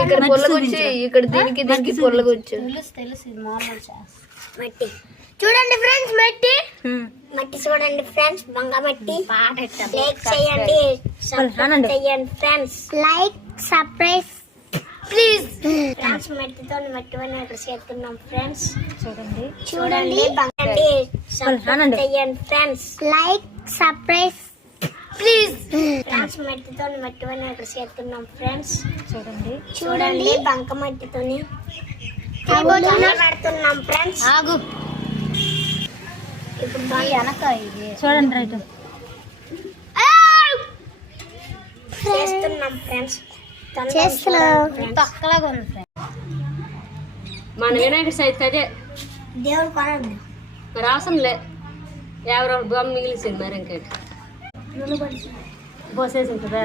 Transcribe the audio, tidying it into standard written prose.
ఇక్కడ పొల్లగొచ్చి ఇక్కడ దీనికి దీనికి పొల్లగొచ్చు తెలుసు ఇది మామూలు మట్టి చూడండి ఫ్రెండ్స్, మట్టి మట్టి చూడండి ఫ్రెండ్స్, బంగ మట్టి. లైక్ చేయండి, సబ్స్క్రైబ్ చేయండి friends, like subscribe please friends. మట్టితో మట్టి ఇక్కడ చేస్తున్నాం ఫ్రెండ్స్. చూడండి చూడండి బంగండి, సబ్స్క్రైబ్ చేయండి friends, like subscribe please friends. మట్టితో మట్టి ఇక్కడ చేస్తున్నాం ఫ్రెండ్స్. చూడండి చూడండి బంక మట్టితో పెడుతున్నాం ఫ్రెండ్స్. ఆగు ఇప్పుడు వెనక ఇది చూడండి రైట్ చేస్తున్నాం ఫ్రెండ్స్. పక్కలాగా ఉంది ఫ్రెండ్స్. మన వినాయక చవితి అదే దేవుడు కొనండి రాసంలే 50 రూపాయలు బొమ్మ మిగిలిసింది. మరి ఇంకేంటి పోసేసి ఉంటుందా?